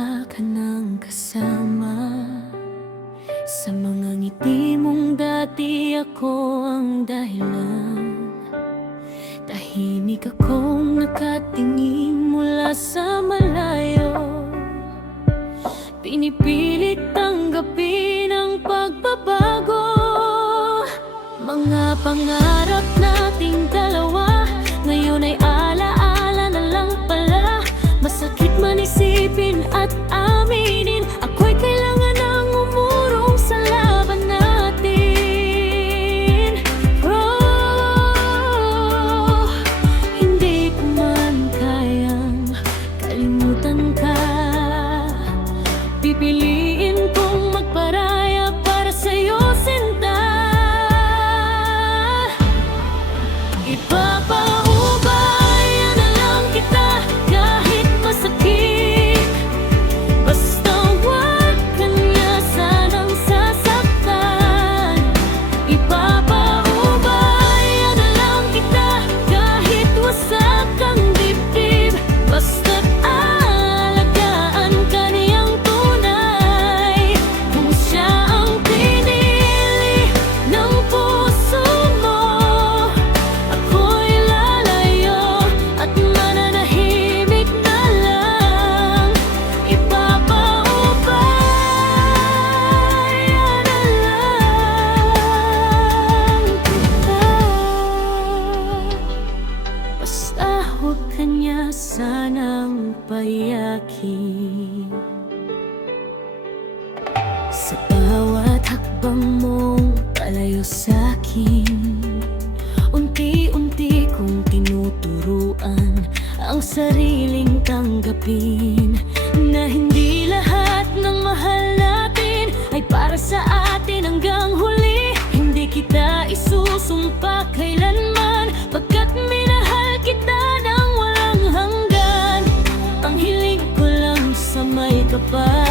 wala ka nang kasama. Sa mga ngiti mong dati ako ang dahilan. Tahimik akong nakatingin mula sa malayo. Pinipilit tanggapin ang pagbabago. Mga pangarap nating dalawa ngayon ay alaala na lang pala. Masakit man isipin at aminin, ako'y kailangan ng umurong sa laban natin. Oh, hindi ko man kayang kalimutan ka. Pipiliin kong magparaya para sa'yo, sinta. Ipapaubaya na lang kita kahit masakit. Basta wag ka niya sanang sasaktan. Ipapaubaya na lang kita kahit wasak ang dibdib. Basta't alagaan ka niyang tunay. Kung siya ang pinili ng puso mo, ako'y lalayo at mananahimik na lang. Ipapaubaya na lang kita. Basta huwag ka niya sanang paiyakin. Sa bawat hakbang mong palayo sa'kin, unti-unti kong tinuturuan ang sariling tanggapin na hindi lahat ng mahal natin ay para sa atin hanggang huli. Hindi kita isusumpa kailanman, pagkat minahal kita ng walang hanggan. Ang hiling ko lang sa may kapal